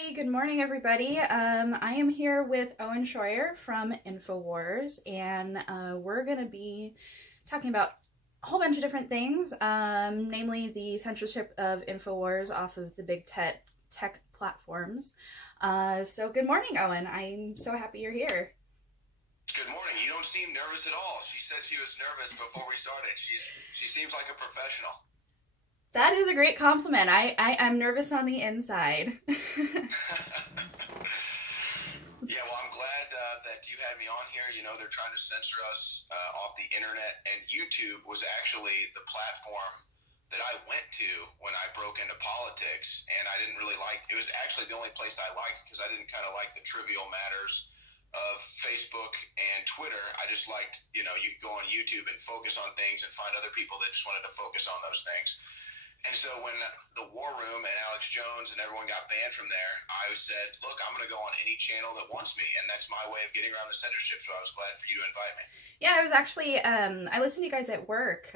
Alrighty, good morning everybody. I am here with Owen Shroyer from InfoWars, and we're going to be talking about a whole bunch of different things, namely the censorship of InfoWars off of the big tech platforms. So good morning, Owen. I'm so happy you're here. Good morning. You don't seem nervous at all. She said she was nervous before we started. She seems like a professional. That is a great compliment. I'm nervous on the inside. Yeah, well, I'm glad that you had me on here. You know, they're trying to censor us off the internet, and YouTube was actually the platform that I went to when I broke into politics, and I didn't really like it. Was actually the only place I liked because I didn't kind of like the trivial matters of Facebook and Twitter. I just liked, you know, you could go on YouTube and focus on things and find other people that just wanted to focus on those things. And so when the WarRoom and Alex Jones and everyone got banned from there, I said, look, I'm going to go on any channel that wants me. And that's my way of getting around the censorship. So I was glad for you to invite me. Yeah, I was actually, I listened to you guys at work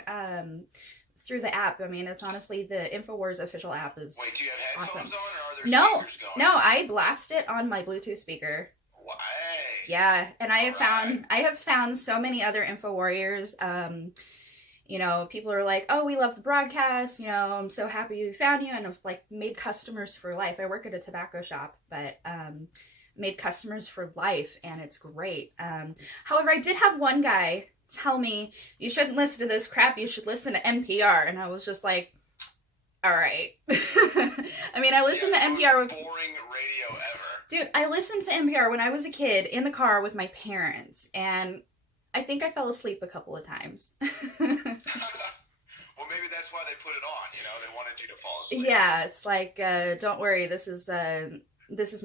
through the app. I mean, it's honestly the InfoWars official app is Wait, do you have headphones awesome. on, or are there speakers going? No, I blast it on my Bluetooth speaker. Hey. Yeah, and I have found so many other InfoWarriors. You know, people are like, oh, we love the broadcast, you know, I'm so happy we found you, and I've like made customers for life. I work at a tobacco shop, but made customers for life, and it's great. However, I did have one guy tell me, you shouldn't listen to this crap, you should listen to NPR, and I was just like, all right. I mean, I listened to NPR with boring radio ever. Dude, I listened to NPR when I was a kid in the car with my parents, and I think I fell asleep a couple of times. Well, maybe that's why they put it on. You know, they wanted you to fall asleep. Yeah, it's like, don't worry, this is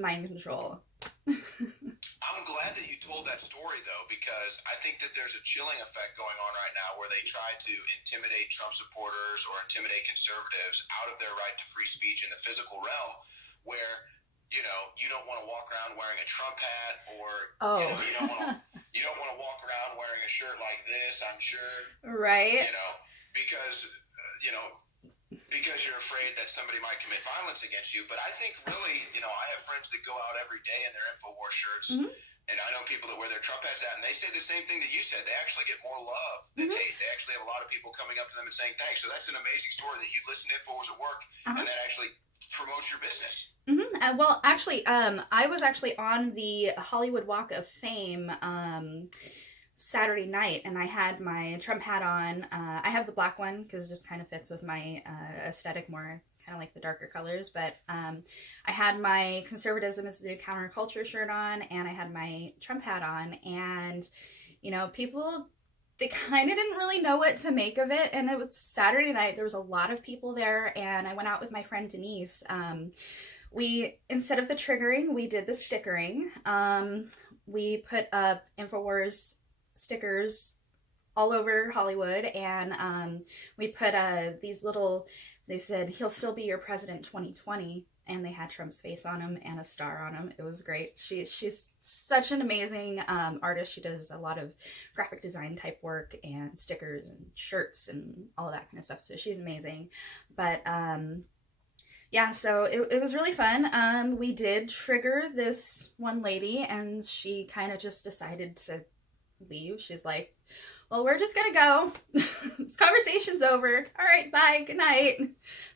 mind control. I'm glad that you told that story, though, because I think that there's a chilling effect going on right now where they try to intimidate Trump supporters or intimidate conservatives out of their right to free speech in the physical realm, where, you know, you don't want to walk around wearing a Trump hat, or you don't want to walk around wearing a shirt like this, I'm sure. Right. You know, because you're afraid that somebody might commit violence against you. But I think really, you know, I have friends that go out every day in their InfoWars shirts, and I know people that wear their Trump hats out, and they say the same thing that you said. They actually get more love than hate. They actually have a lot of people coming up to them and saying thanks. So that's an amazing story that you listen to InfoWars at work, and that actually promotes your business. Well, actually, I was actually on the Hollywood Walk of Fame Saturday night, and I had my Trump hat on. I have the black one because it just kind of fits with my aesthetic more, kind of like the darker colors. But I had my conservatism is the new counterculture shirt on, and I had my Trump hat on. And, you know, people, they kind of didn't really know what to make of it. And it was Saturday night. There was a lot of people there, and I went out with my friend Denise. We, instead of the triggering, we did the stickering. We put up InfoWars stickers all over Hollywood, and we put these little, they said, he'll still be your president 2020, and they had Trump's face on them and a star on them. It was great. She's such an amazing artist. She does a lot of graphic design type work and stickers and shirts and all of that kind of stuff, so she's amazing. But yeah, so it was really fun. We did trigger this one lady, and she kind of just decided to leave. She's like, well, we're just gonna go. This conversation's over. All right, bye, good night.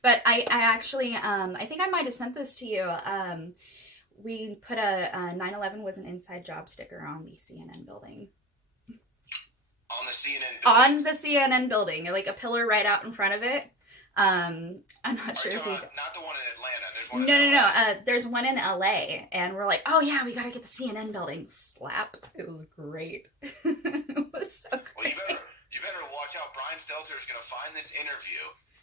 But I actually, I think I might have sent this to you. We put a 9/11 was an inside job sticker on the CNN building. On the CNN building? On the CNN building, like a pillar right out in front of it. I'm not sure if not the one in Atlanta. There's one No. There's one in LA, and we're like, oh yeah, we gotta get the CNN building. Slap. It was great. It was so great. Well, you better watch out. Brian Stelter is gonna find this interview.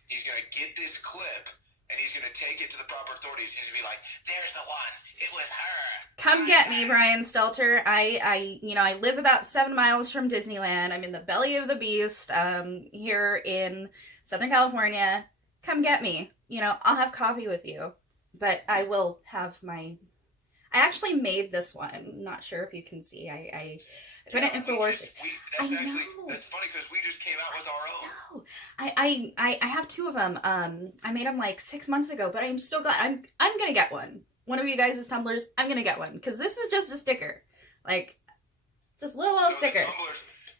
He's gonna get this clip, and he's gonna take it to the proper authorities. He's gonna be like, "There's the one. It was her." Come get me, Brian Stelter. I live about 7 miles from Disneyland. I'm in the belly of the beast. Here in Southern California. Come get me. You know, I'll have coffee with you. But I will have I actually made this one. Not sure if you can see. I put it in InfoWars. That's funny because we just came out with our own. I have two of them. I made them like 6 months ago, but I'm so glad. I'm gonna get one. one of you guys' tumblers, I'm gonna get one because this is just a sticker, like just little sticker.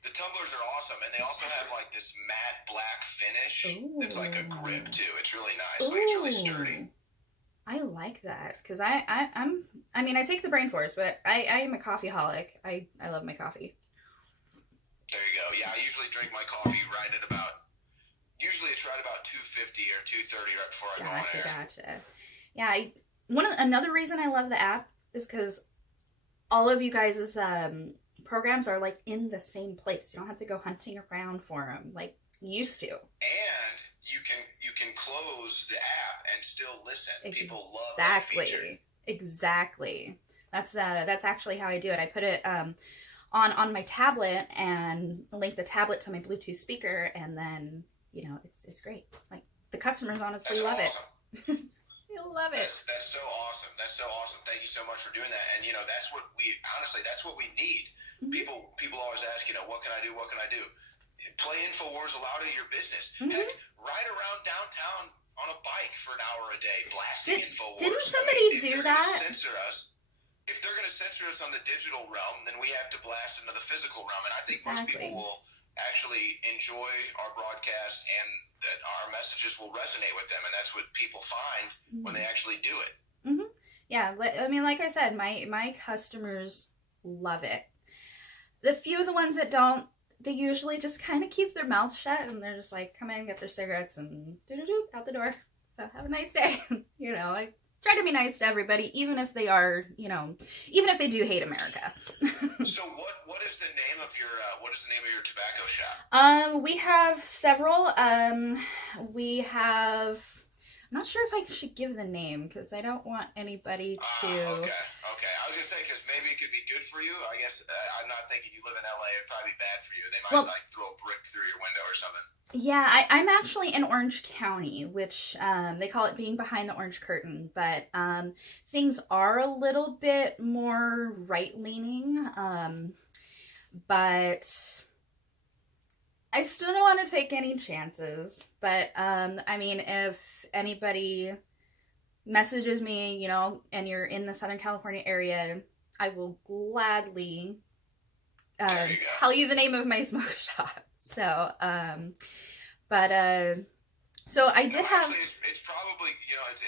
The tumblers are awesome, and they also have like this matte black finish. Ooh. That's like a grip too. It's really nice. Like it's really sturdy. I like that because I take the brain force, but I am a coffeeholic. I love my coffee. There you go. Yeah, I usually drink my coffee right at about. Usually it's right about 2:50 or 2:30 right before I go on air. Gotcha. Yeah, another reason I love the app is because all of you guys' programs are like in the same place. You don't have to go hunting around for them like you used to. And you can close the app and still listen. People love that feature. Exactly. That's actually how I do it. I put it on my tablet and link the tablet to my Bluetooth speaker, and then it's great. It's like the customers honestly love it. You'll love it. That's so awesome. That's so awesome. Thank you so much for doing that. And that's what we need. Mm-hmm. People always ask, what can I do? What can I do? Play InfoWars aloud at your business. Mm-hmm. Heck, ride around downtown on a bike for an hour a day, blasting InfoWars. Didn't somebody do that? If they're going to censor us on the digital realm, then we have to blast into the physical realm. And I think most people will actually enjoy our broadcast and that our messages will resonate with them. And that's what people find when they actually do it. Mm-hmm. Yeah. I mean, like I said, my customers love it. The few of the ones that don't, they usually just kind of keep their mouth shut and they're just like, come in, get their cigarettes and out the door. So have a nice day. I try to be nice to everybody, even if they are, even if they do hate America. So what is the name of your tobacco shop? We have several. I'm not sure if I should give the name because I don't want anybody to. Okay. I was gonna say because maybe it could be good for you. I guess I'm not thinking you live in LA. It'd probably be bad for you. They might throw a brick through your window or something. Yeah, I'm actually in Orange County, which they call it being behind the orange curtain. But things are a little bit more right-leaning. But I still don't want to take any chances. But I mean, if anybody messages me, and you're in the Southern California area, I will gladly tell you the name of my smoke shop. So, so I did have. Actually, it's probably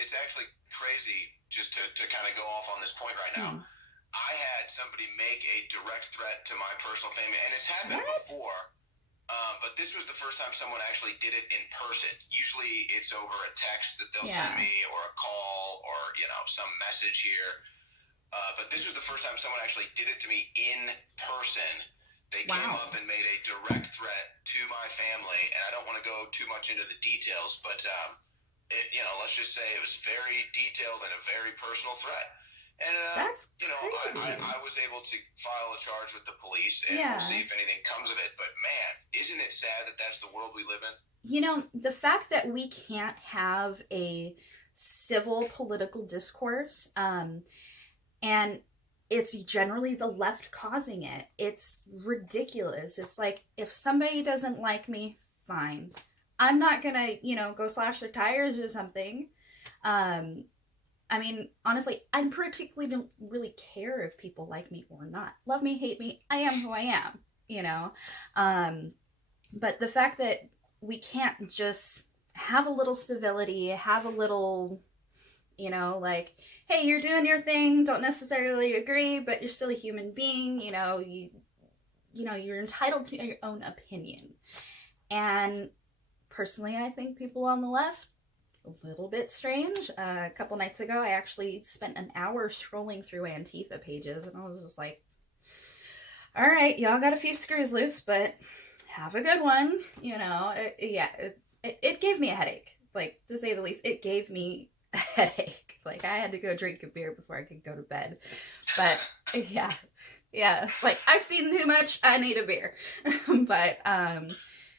it's actually crazy just to kind of go off on this point right now. I had somebody make a direct threat to my personal fame, and it's happened before. But this was the first time someone actually did it in person. Usually it's over a text that they'll send me or a call or, some message here. But this was the first time someone actually did it to me in person. They came up and made a direct threat to my family. And I don't want to go too much into the details, but, let's just say it was very detailed and a very personal threat. And, that's crazy. I was able to file a charge with the police, and we'll see if anything comes of it. But, man, isn't it sad that that's the world we live in? The fact that we can't have a civil political discourse, and it's generally the left causing it. It's ridiculous. It's like, if somebody doesn't like me, fine. I'm not going to, go slash their tires or something. I mean, honestly, I particularly don't really care if people like me or not. Love me, hate me, I am who I am, but the fact that we can't just have a little civility, have a little, like, hey, you're doing your thing, don't necessarily agree, but you're still a human being, you're entitled to your own opinion. And personally, I think people on the left, a little bit strange. A couple nights ago, I actually spent an hour scrolling through Antifa pages, and I was just like, all right, y'all got a few screws loose, but have a good one. It gave me a headache, like, to say the least. It gave me a headache. Like, I had to go drink a beer before I could go to bed. But yeah, it's like, I've seen too much, I need a beer.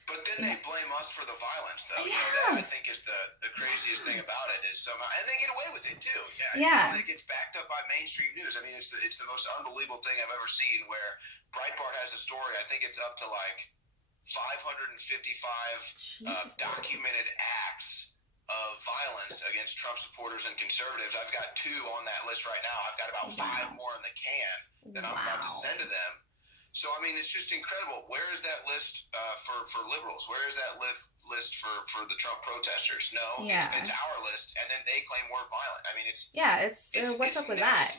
But then they blame us for the violence, though. That I think is the craziest thing about it is somehow, and they get away with it too. It gets backed up by mainstream news. I mean, it's the most unbelievable thing I've ever seen. Where Breitbart has a story. I think it's up to like 555 documented acts of violence against Trump supporters and conservatives. I've got 2 on that list right now. I've got about 5 more in the can that I'm about to send to them. So, I mean, it's just incredible. Where is that list for liberals? Where is that list for the Trump protesters? No, it's our list, and then they claim we're violent. I mean, it's what's up with that?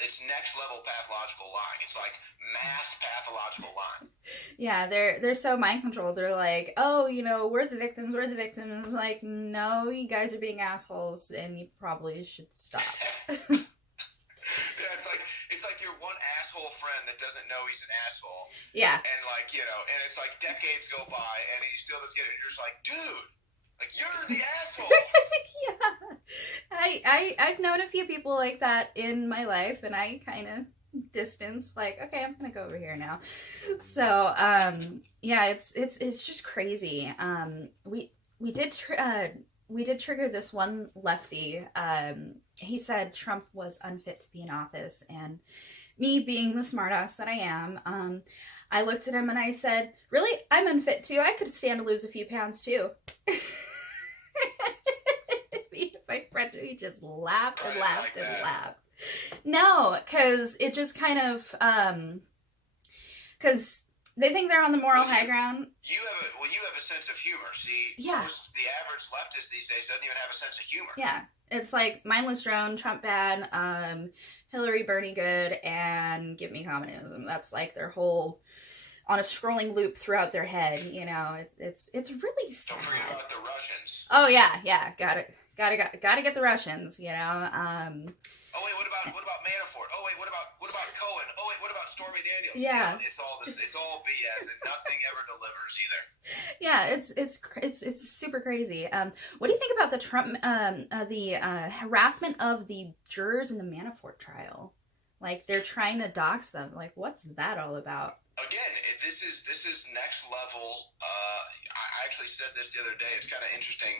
It's next level pathological lying. It's like mass pathological lying. Yeah, they're so mind controlled. They're like, oh, you know, we're the victims. We're the victims. Like, no, you guys are being assholes, and you probably should stop. Yeah, it's like your one asshole friend that doesn't know he's an asshole. Yeah. And like, you know, and it's like decades go by, and he still doesn't get it. You're just like, dude, like you're the asshole. Yeah. I've known a few people like that in my life, and I kind of distance, like, okay, I'm gonna go over here now. So yeah, it's just crazy. We did trigger this one lefty. He said Trump was unfit to be in office, and me being the smartass that I am, I looked at him and I said, really? I'm unfit too. I could stand to lose a few pounds too. My friend, he just laughed and laughed and laughed. No, because it just kind of, because they think they're on the moral high ground. You have a sense of humor. See, the average leftist these days doesn't even have a sense of humor. Yeah, it's like mindless drone, Trump bad, Hillary, Bernie good, and give me communism. That's like their whole, on a scrolling loop throughout their head. You know, it's really sad. Don't forget about the Russians. Oh yeah, gotta get the Russians. You know. Oh wait, what about Manafort? Oh wait, what about Cohen? Oh wait, what about Stormy Daniels? Yeah, you know, it's all BS, and nothing ever delivers either. Yeah, it's super crazy. What do you think about the Trump, harassment of the jurors in the Manafort trial? Like they're trying to dox them. Like, what's that all about? Again, this is next level. I actually said this the other day. It's kind of interesting.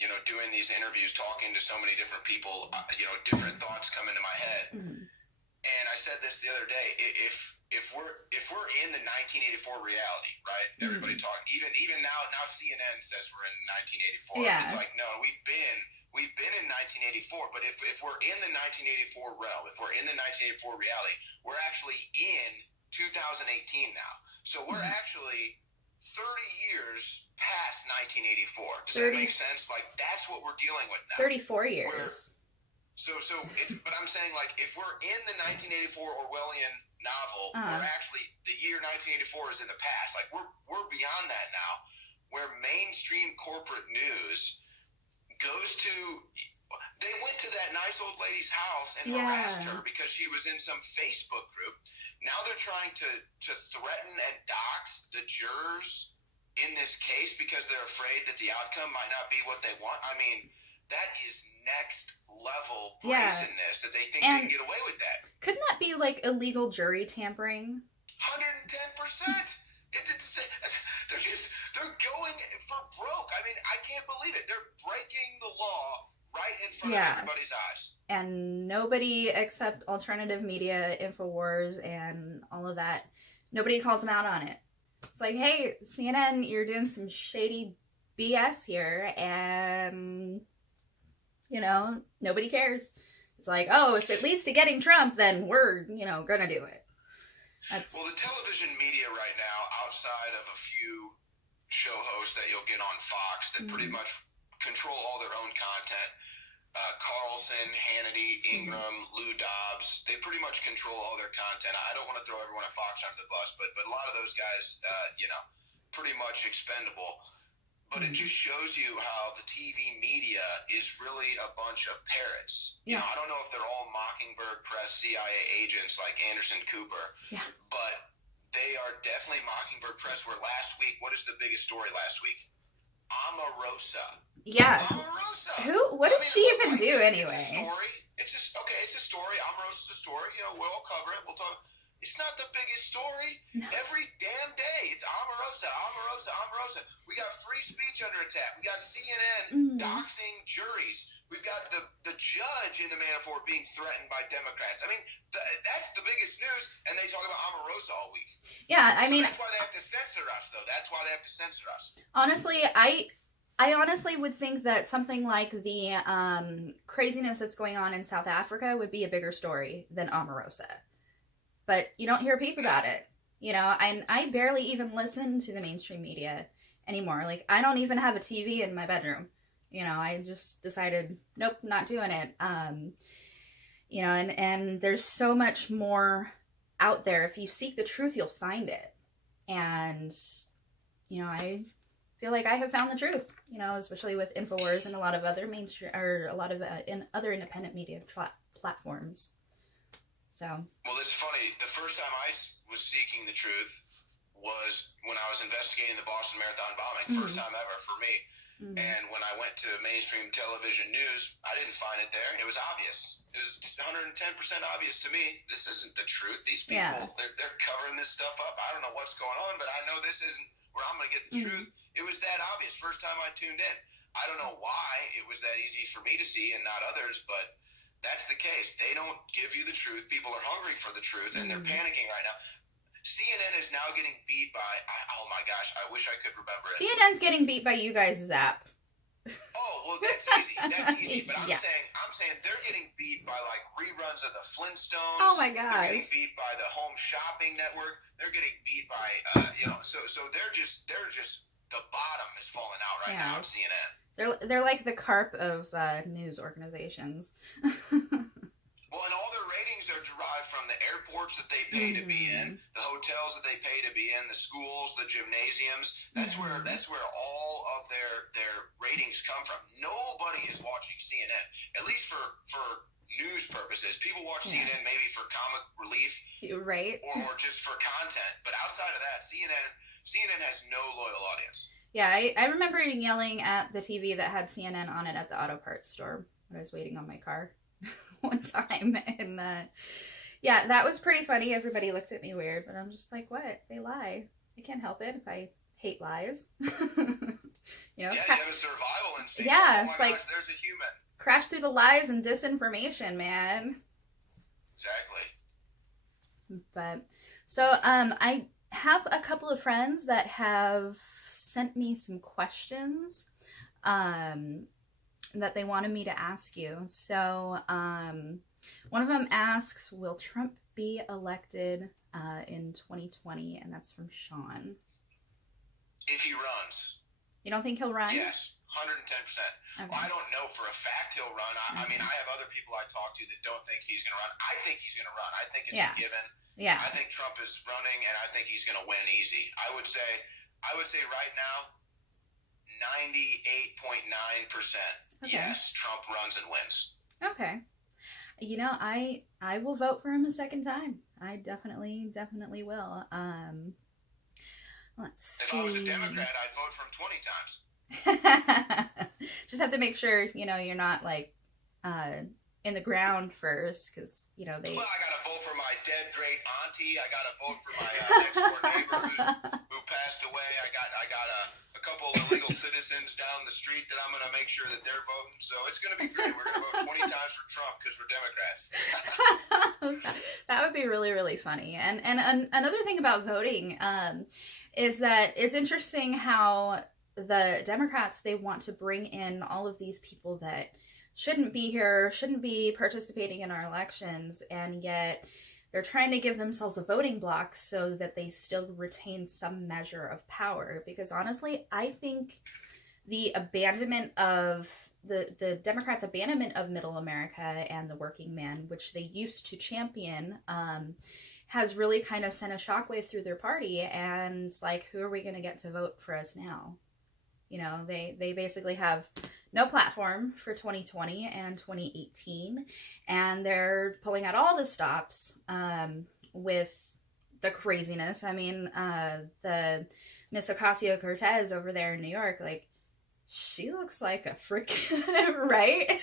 You know, doing these interviews, talking to so many different people, you know, different thoughts come into my head. Mm-hmm. And I said this the other day. If we're in the 1984 reality, right? Mm-hmm. Everybody talking. Even now CNN says we're in 1984. Yeah. It's like, no, we've been in 1984. But if we're in the 1984 realm, if we're in the 1984 reality, we're actually in 2018 now. So we're actually 30 years past 1984. Does that make sense? Like, that's what we're dealing with now. 34 years. But I'm saying, like, if we're in the 1984 Orwellian novel, we're actually, the year 1984 is in the past. Like, we're beyond that now, where mainstream corporate news goes to, they went to that nice old lady's house and harassed her because she was in some Facebook group. Now they're trying to threaten and dox the jurors in this case because they're afraid that the outcome might not be what they want. I mean, that is next level brazenness that they think they can get away with that. Couldn't that be like illegal jury tampering? 110%. They're going for broke. I mean, I can't believe it. They're breaking the law right in front of everybody's eyes. And nobody except alternative media, InfoWars, and all of that, nobody calls them out on it. It's like, hey, CNN, you're doing some shady BS here, and, you know, nobody cares. It's like, oh, if it leads to getting Trump, then we're, you know, gonna do it. Well, the television media right now, outside of a few show hosts that you'll get on Fox that pretty much control all their own content, Carlson, Hannity, Ingram, Lou Dobbs, they pretty much control all their content. I don't want to throw everyone at Fox under the bus, but a lot of those guys, you know, pretty much expendable. But it just shows you how the TV media is really a bunch of parrots. You know, I don't know if they're all Mockingbird Press CIA agents like Anderson Cooper, but they are definitely Mockingbird Press, where last week, what is the biggest story last week? Omarosa. Yeah. Omarosa. What did she even do anyway? It's a story. Omarosa's a story. You know, we'll cover it. We'll talk. It's not the biggest story. No. Every damn day, it's Omarosa. We got free speech under attack. We got CNN doxing juries. We've got the judge in the Manafort being threatened by Democrats. I mean, that's the biggest news, and they talk about Omarosa all week. Yeah, I mean, that's why they have to censor us, though. That's why they have to censor us. Honestly, I honestly would think that something like the craziness that's going on in South Africa would be a bigger story than Omarosa. But you don't hear a peep about it. You know, I barely even listen to the mainstream media anymore. Like, I don't even have a TV in my bedroom. You know, I just decided, nope, not doing it. You know, and there's so much more out there. If you seek the truth, you'll find it. And, you know, I feel like I have found the truth, you know, especially with InfoWars and a lot of other mainstream, or a lot of other independent media platforms. So. Well, it's funny. The first time I was seeking the truth was when I was investigating the Boston Marathon bombing. Mm-hmm. First time ever for me. Mm-hmm. And when I went to mainstream television news, I didn't find it there. It was obvious. It was 110% obvious to me. This isn't the truth. These people, they're covering this stuff up. I don't know what's going on, but I know this isn't where I'm going to get the truth. It was that obvious. First time I tuned in. I don't know why it was that easy for me to see and not others, but that's the case. They don't give you the truth. People are hungry for the truth, and they're panicking right now. CNN is now getting beat by, oh my gosh, I wish I could remember it. CNN's getting beat by you guys' app. Oh, well, that's easy. That's easy. But I'm saying they're getting beat by like reruns of the Flintstones. Oh my gosh. They're getting beat by the Home Shopping Network. They're getting beat by, so they're just the bottom is falling out right now on CNN. They're like the carp of news organizations. Well, and all their ratings are derived from the airports that they pay to be in, the hotels that they pay to be in, the schools, the gymnasiums. That's where all of their ratings come from. Nobody is watching CNN, at least for news purposes. People watch CNN maybe for comic relief, right, or just for content. But outside of that, CNN has no loyal audience. Yeah, I remember yelling at the TV that had CNN on it at the auto parts store when I was waiting on my car one time. And yeah, that was pretty funny. Everybody looked at me weird, but I'm just like, what? They lie. I can't help it if I hate lies. You know? Yeah, you have a survival instinct. Yeah, it's like, there's a human. Crash through the lies and disinformation, man. Exactly. But, so, I have a couple of friends that have sent me some questions that they wanted me to ask you. So one of them asks, will Trump be elected in 2020? And that's from Sean. If he runs. You don't think he'll run? Yes, 110%. Okay. Well, I don't know for a fact he'll run. I mean, I have other people I talk to that don't think he's going to run. I think he's going to run. I think it's a given. Yeah. I think Trump is running, and I think he's going to win easy. I would say right now, 98.9%. Okay. Yes, Trump runs and wins. Okay. You know, I will vote for him a second time. I definitely will. Let's see. If I was a Democrat, I'd vote for him 20 times. Just have to make sure, you know, you're not like in the ground first, because, you know, they... Well, I gotta vote for my dead great auntie. I gotta vote for my next door neighbor who passed away. I got a couple of illegal citizens down the street that I'm gonna make sure that they're voting. So it's gonna be great. We're gonna vote 20 times for Trump because we're Democrats. That would be really, really funny. And another thing about voting is that it's interesting how the Democrats, they want to bring in all of these people that shouldn't be here, shouldn't be participating in our elections, and yet they're trying to give themselves a voting block so that they still retain some measure of power. Because honestly, I think the abandonment of the Democrats' abandonment of middle America and the working man, which they used to champion, has really kind of sent a shockwave through their party. And it's like, who are we going to get to vote for us now? You know, they basically have no platform for 2020 and 2018, and they're pulling out all the stops with the craziness. I mean, the Miss Ocasio-Cortez over there in New York, like, she looks like a freaking, right?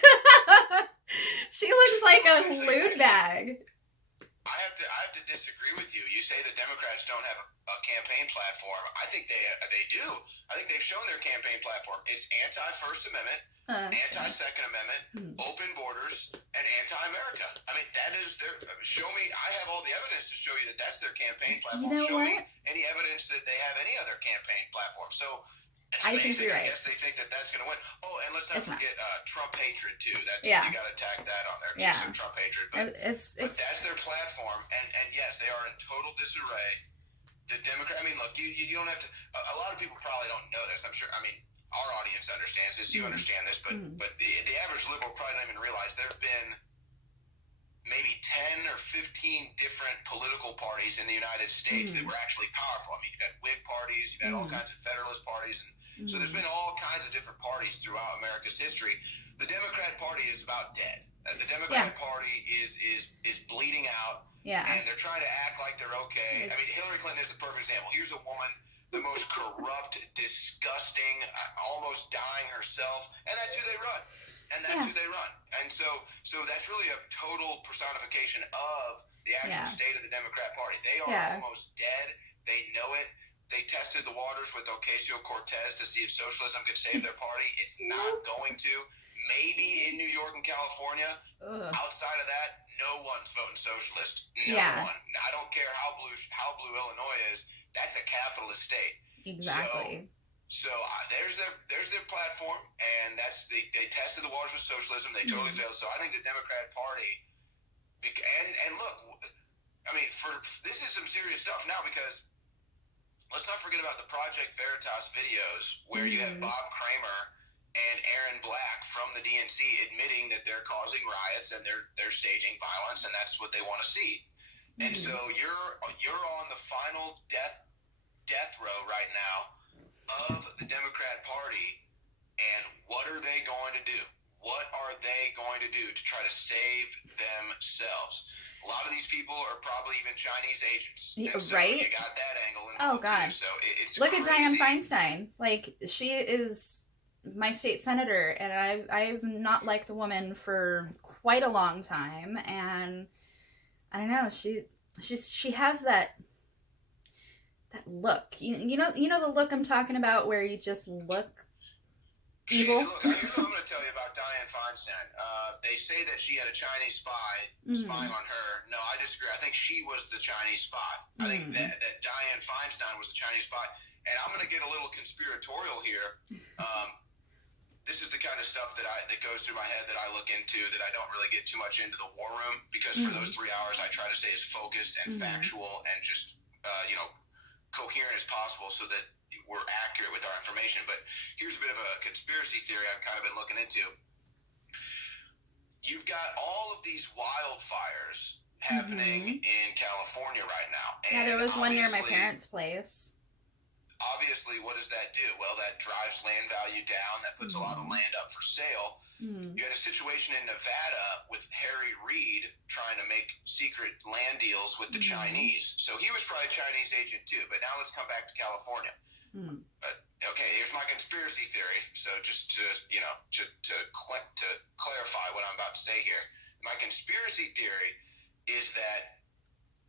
She looks like a loot bag. I have to disagree with you. You say the Democrats don't have a campaign platform. I think they do. I think they've shown their campaign platform. It's anti-First Amendment, anti-Second Amendment, open borders, and anti-America. I mean, that is their. Show me. I have all the evidence to show you that that's their campaign platform. You know show what? me any evidence that they have any other campaign platform. So It's I think amazing. you're right. I guess they think that that's going to win. Oh, and let's not forget Trump hatred too. That's Yeah. You got to tack that on there too. Yeah. So Trump hatred, but it's that's their platform, and yes, they are in total disarray. The Democrat. I mean, look, you don't have to. A lot of people probably don't know this. I'm sure. I mean, our audience understands this. You understand this, but the average liberal probably don't even realize there have been maybe 10 or 15 different political parties in the United States that were actually powerful. I mean, you've had Whig parties, you've had all kinds of Federalist parties, and so there's been all kinds of different parties throughout America's history. The Democrat Party is about dead. The Democrat Party is bleeding out, and they're trying to act like they're okay. I mean, Hillary Clinton is the perfect example. Here's a woman, the most corrupt, disgusting, almost dying herself, and that's who they run. And that's who they run. And so that's really a total personification of the actual state of the Democrat Party. They are almost dead. They know it. They tested the waters with Ocasio-Cortez to see if socialism could save their party. It's not going to. Maybe in New York and California. Outside of that, no one's voting socialist. No one. I don't care how blue Illinois is. That's a capitalist state. Exactly. So there's their platform, and they tested the waters with socialism. They totally failed. So I think the Democrat Party, and look, I mean, this is some serious stuff now, because let's not forget about the Project Veritas videos where you have Bob Kramer and Aaron Black from the DNC admitting that they're causing riots and they're staging violence, and that's what they want to see. And so you're on the final death row right now of the Democrat Party, and what are they going to do? What are they going to do to try to save themselves? A lot of these people are probably even Chinese agents. So right? You got that angle in God. too. So it's Look crazy. at Dianne Feinstein. Like, she is my state senator, and I've not liked the woman for quite a long time, and I don't know, she has that look. You know the look I'm talking about, where you just look evil. Look, here's what I'm going to tell you about Dianne Feinstein. They say that she had a Chinese spy spying on her. No, I disagree. I think she was the Chinese spy. I think that Dianne Feinstein was the Chinese spy. And I'm going to get a little conspiratorial here. This is the kind of stuff that goes through my head that I look into, that I don't really get too much into the war room, because for those 3 hours I try to stay as focused and factual and just coherent as possible, so that we're accurate with our information. But here's a bit of a conspiracy theory I've kind of been looking into. You've got all of these wildfires happening in California right now. And there was one near my parents' place. Obviously, what does that do? Well, that drives land value down. That puts a lot of land up for sale. You had a situation in Nevada with Harry Reid trying to make secret land deals with the Chinese. So he was probably a Chinese agent too. But now let's come back to California. Okay, here's my conspiracy theory. So just to clarify what I'm about to say here, my conspiracy theory is that,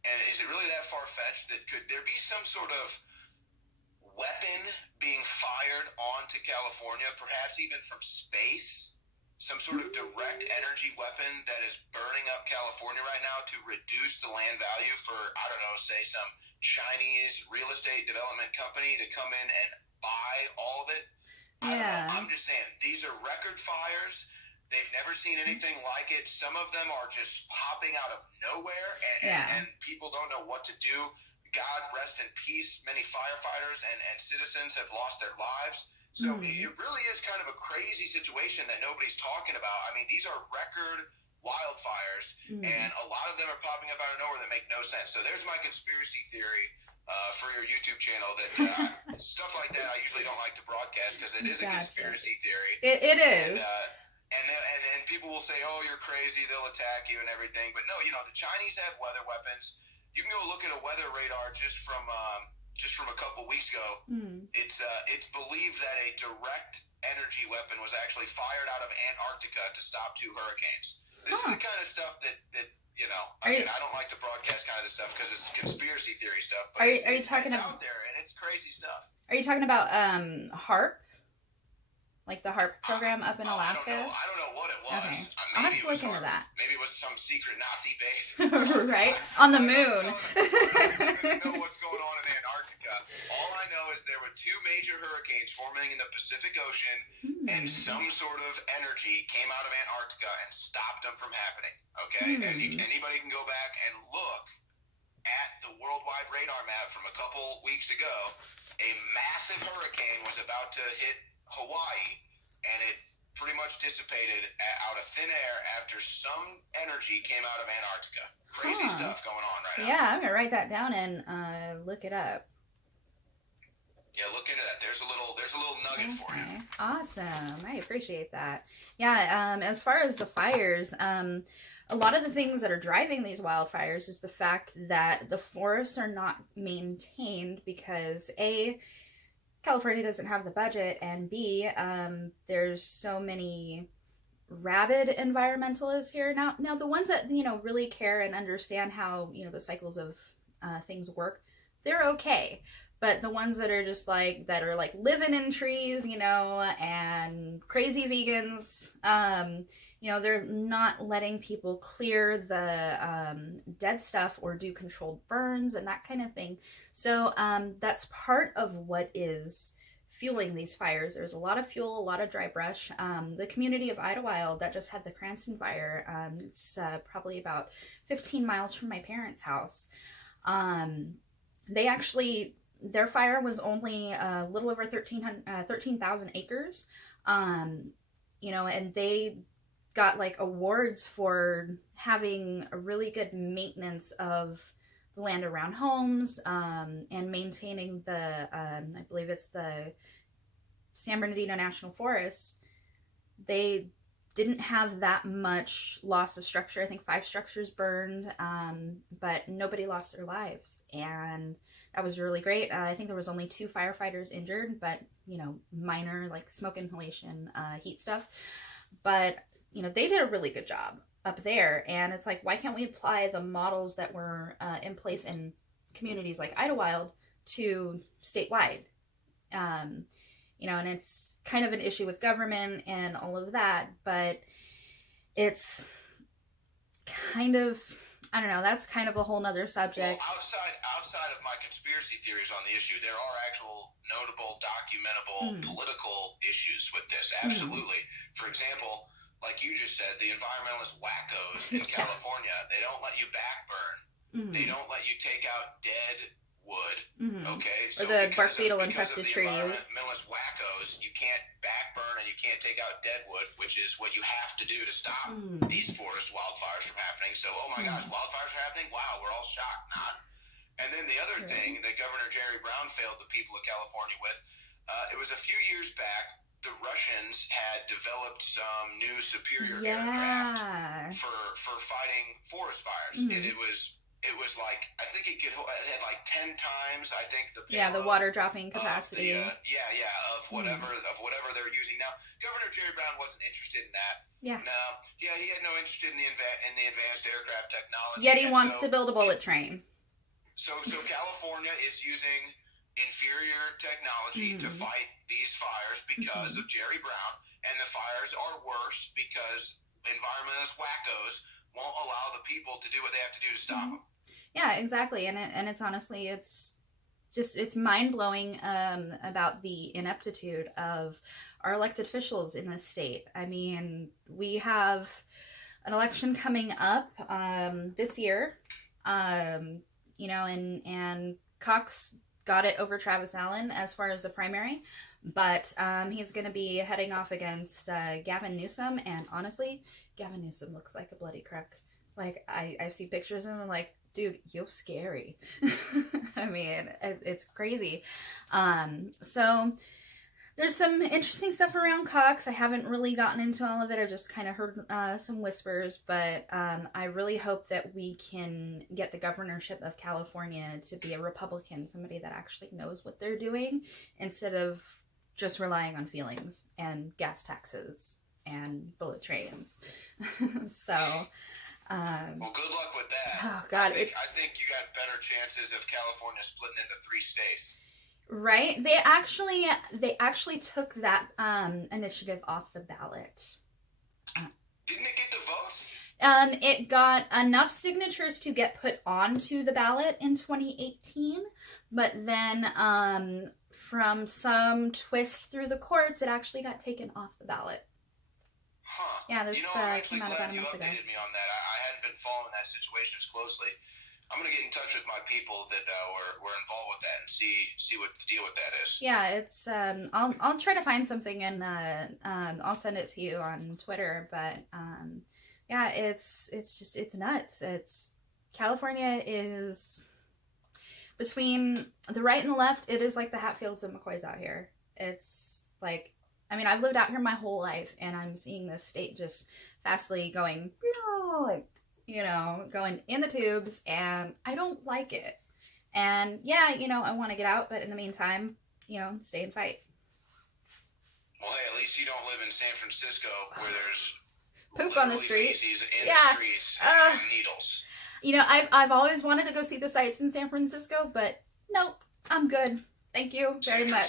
and is it really that far-fetched, that could there be some sort of weapon being fired onto California, perhaps even from space, some sort of direct energy weapon that is burning up California right now to reduce the land value for, I don't know, say some Chinese real estate development company to come in and buy all of it? I don't know. I'm just saying, these are record fires. They've never seen anything like it. Some of them are just popping out of nowhere, and people don't know what to do. God rest in peace. Many firefighters and citizens have lost their lives. So it really is kind of a crazy situation that nobody's talking about. I mean, these are record wildfires, and a lot of them are popping up out of nowhere that make no sense. So there's my conspiracy theory for your YouTube channel, that stuff like that I usually don't like to broadcast, because it is a conspiracy theory. It is. And then people will say, oh, you're crazy, they'll attack you and everything. But no, the Chinese have weather weapons. You can go look at a weather radar just from a couple weeks ago. It's believed that a direct energy weapon was actually fired out of Antarctica to stop 2 hurricanes. This is the kind of stuff that I don't like to broadcast kind of this stuff because it's conspiracy theory stuff. But it's out there, and it's crazy stuff. Are you talking about HARP? Like the HARP program up in Alaska? I don't know what it was. Okay. I'll have to look into that. Maybe it was some secret Nazi base. Right? On the moon. I don't even know what's going on in Antarctica. All I know is there were 2 major hurricanes forming in the Pacific Ocean, and some sort of energy came out of Antarctica and stopped them from happening. Okay? And anybody can go back and look at the worldwide radar map from a couple weeks ago. A massive hurricane was about to hit Hawaii, and it pretty much dissipated out of thin air after some energy came out of Antarctica. Crazy stuff going on right now. Yeah, I'm gonna write that down and look it up. Yeah, look into that. There's a little nugget for you. Awesome. I appreciate that. Yeah, as far as the fires, a lot of the things that are driving these wildfires is the fact that the forests are not maintained because A, California doesn't have the budget, and B, there's so many rabid environmentalists here. Now the ones that, really care and understand how, the cycles of things work, they're okay. But the ones that are just that are living in trees, and crazy vegans, they're not letting people clear the dead stuff or do controlled burns and that kind of thing. So that's part of what is fueling these fires. There's a lot of fuel, a lot of dry brush. The community of Idlewild that just had the Cranston fire, it's probably about 15 miles from my parents' house. Their fire was only a little over 13,000 acres, and they got awards for having a really good maintenance of the land around homes, and maintaining the, I believe it's the San Bernardino National Forest. They didn't have that much loss of structure. I think 5 structures burned, but nobody lost their lives, and that was really great. I think there was only 2 firefighters injured, but, minor, smoke inhalation, heat stuff. But, they did a really good job up there. And it's why can't we apply the models that were in place in communities like Idlewild to statewide? And it's kind of an issue with government and all of that, but it's kind of, I don't know, that's kind of a whole nother subject. Well, outside of my conspiracy theories on the issue, there are actual notable, documentable political issues with this. Absolutely. For example, like you just said, the environmentalist wackos in California, they don't let you back burn. They don't let you take out dead wood. Okay? So or the bark beetle infested trees. Environmentalist wackos, you can't back burn and you can't take out dead wood, which is what you have to do to stop these forest wildfires from happening. So, oh my gosh, wildfires are happening? Wow, we're all shocked. Not. And then the other thing that Governor Jerry Brown failed the people of California with, it was a few years back, the Russians had developed some new superior aircraft for fighting forest fires. And it was I think it had 10 times, I think, the water dropping capacity. Of whatever they're using now. Governor Jerry Brown wasn't interested in that. Yeah. No. Yeah, he had no interest in the advanced aircraft technology. Yet he wants to build a bullet train. So California is using inferior technology to fight these fires because of Jerry Brown, and the fires are worse because environmentalist wackos won't allow the people to do what they have to do to stop them. Yeah, exactly. And it's honestly, it's mind-blowing about the ineptitude of our elected officials in this state. I mean, we have an election coming up this year, and Cox got it over Travis Allen as far as the primary, but he's going to be heading off against Gavin Newsom, and honestly, Gavin Newsom looks like a bloody crook. I see pictures of him, I'm like, dude, you're scary. I mean, it's crazy. So there's some interesting stuff around Cox. I haven't really gotten into all of it. I just kind of heard some whispers, but I really hope that we can get the governorship of California to be a Republican, somebody that actually knows what they're doing instead of just relying on feelings and gas taxes and bullet trains. So... well, good luck with that. Oh God! I think you got better chances of California splitting into 3 states. Right? They actually took that initiative off the ballot. Didn't it get the votes? It got enough signatures to get put onto the ballot in 2018, but then from some twist through the courts, it actually got taken off the ballot. Huh. Yeah, this I'm actually came out about glad a you month ago. updated me on that. I hadn't been following that situation as closely. I'm gonna get in touch with my people that were involved with that and see what the deal with that is. Yeah, it's I'll try to find something and I'll send it to you on Twitter, but yeah, it's nuts. It's California is between the right and the left. It is like the Hatfields and McCoys out here. It's like, I mean, I've lived out here my whole life, and I'm seeing this state just fastly going, like, going in the tubes, and I don't like it. And yeah, I want to get out, but in the meantime, stay and fight. Well, hey, at least you don't live in San Francisco where there's poop on the streets. The streets and needles. I've always wanted to go see the sights in San Francisco, but nope, I'm good. Thank you very much.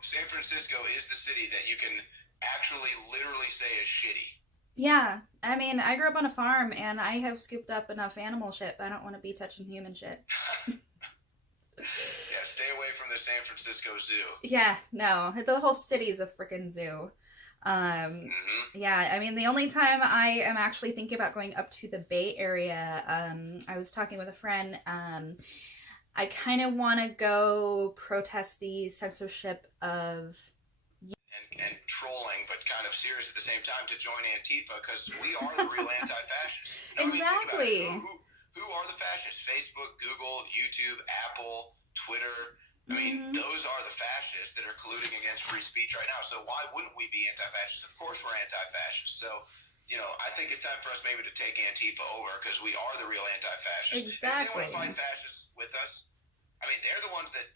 San Francisco is the city that you can actually literally say is shitty. Yeah, I mean, I grew up on a farm, and I have scooped up enough animal shit, but I don't want to be touching human shit. Yeah, stay away from the San Francisco Zoo. Yeah, no, the whole city's a freaking zoo. Yeah, I mean, the only time I am actually thinking about going up to the Bay Area, I was talking with a friend, I kind of want to go protest the censorship of... And trolling, but kind of serious at the same time, to join Antifa, because we are the real anti-fascists. Exactly. I mean, who are the fascists? Facebook, Google, YouTube, Apple, Twitter. I mean, those are the fascists that are colluding against free speech right now. So why wouldn't we be anti-fascists? Of course we're anti-fascists. So, I think it's time for us maybe to take Antifa over, because we are the real anti-fascists. Exactly. If they want to fight fascists with us, I mean, they're the ones that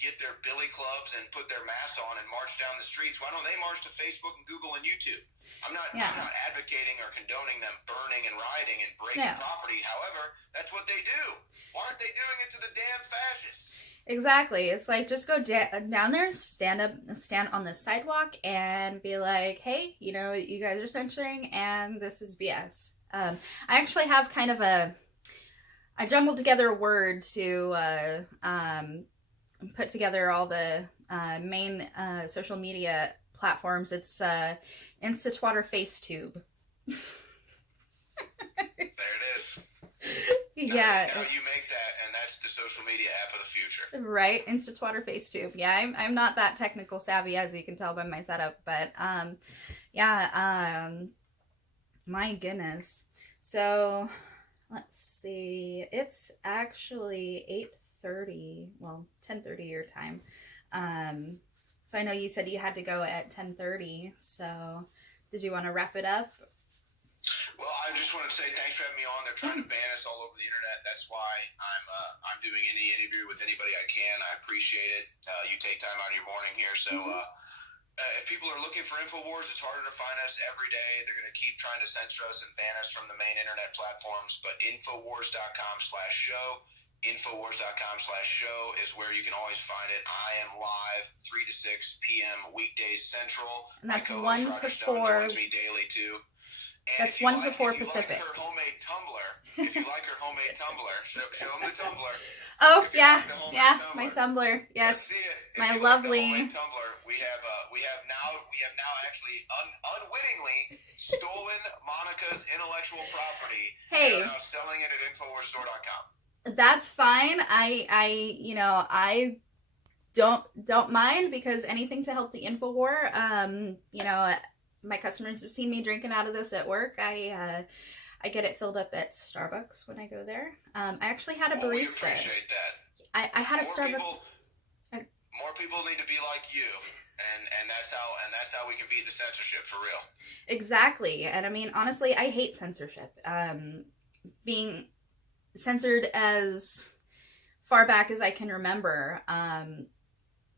get their billy clubs and put their masks on and march down the streets. Why don't they march to Facebook and Google and YouTube? I'm not advocating or condoning them burning and rioting and breaking property. However, that's what they do. Why aren't they doing it to the damn fascists? Exactly. It's like, just go down there, stand on the sidewalk, and be like, hey, you guys are censoring, and this is BS. I actually have kind of I jumbled together a word to put together all the main social media platforms. It's Insta-Twatter Facetube. There it is. Yeah. Now you make that, and that's the social media app of the future. Right, Insta-Twatter Facetube. Yeah, I'm not that technical savvy, as you can tell by my setup, but my goodness. So let's see. It's actually 8:30, well, 10:30 your time. So I know you said you had to go at 10:30. So did you want to wrap it up? Well, I just wanted to say thanks for having me on. They're trying to ban us all over the internet. That's why I'm doing any interview with anybody I can. I appreciate it. You take time out of your morning here. So if people are looking for InfoWars, it's harder to find us every day. They're going to keep trying to censor us and ban us from the main internet platforms. But Infowars.com/show. Infowars.com/show is where you can always find it. I am live 3 to 6 p.m. weekdays Central. And that's 1 to 4. Joins me daily too. And that's 1 to 4 Pacific. If you like her homemade tumbler, show them the tumbler. Oh yeah, tumbler. My tumbler. Yes, my you lovely like tumbler. We have now actually unwittingly stolen Monica's intellectual property. Hey, and are now selling it at InfoWarsStore.com. That's fine. I don't mind, because anything to help the InfoWar. My customers have seen me drinking out of this at work. I get it filled up at Starbucks when I go there. I actually had a barista. We appreciate that. I had a Starbucks. More people need to be like you, and that's how we can beat the censorship for real. Exactly, and I mean, honestly, I hate censorship. Being censored as far back as I can remember,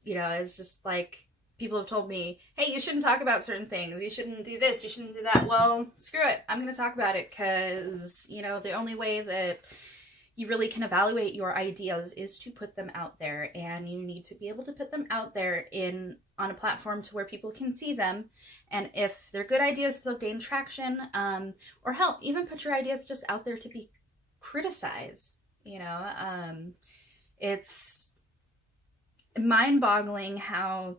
it's just like, people have told me, hey, you shouldn't talk about certain things, you shouldn't do this, you shouldn't do that. Well, screw it, I'm going to talk about it, because, the only way that, you really can evaluate your ideas is to put them out there, and you need to be able to put them out there on a platform to where people can see them. And if they're good ideas, they'll gain traction, or hell, even put your ideas just out there to be criticized. It's mind-boggling how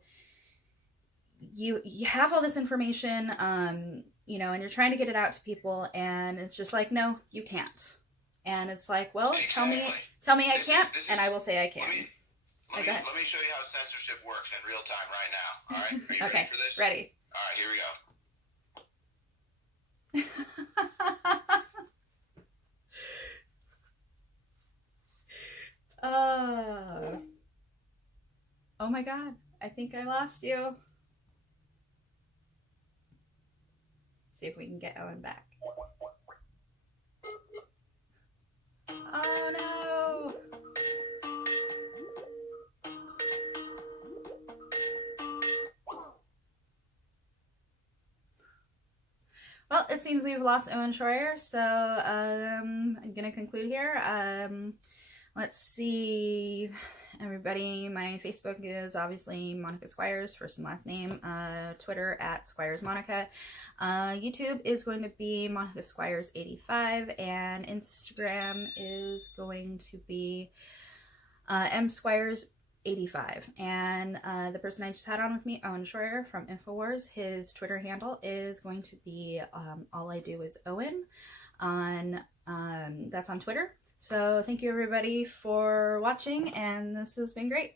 you have all this information, and you're trying to get it out to people, and it's just like, no, you can't. And it's like, well, Exactly. tell me I can't, and I will say I can. Let me show you how censorship works in real time right now. All right, are you Okay, ready for this? Ready. All right, here we go. Oh my God, I think I lost you. See if we can get Owen back. Oh no! Well, it seems we've lost Owen Shroyer, so I'm gonna conclude here. Let's see, everybody. My Facebook is obviously Monica Squires, first and last name. Twitter at SquiresMonica. YouTube is going to be Monica Squires 85, and Instagram is going to be MSquires85. And the person I just had on with me, Owen Shroyer from InfoWars, his Twitter handle is going to be All I Do Is Owen. That's on Twitter. So thank you everybody for watching, and this has been great.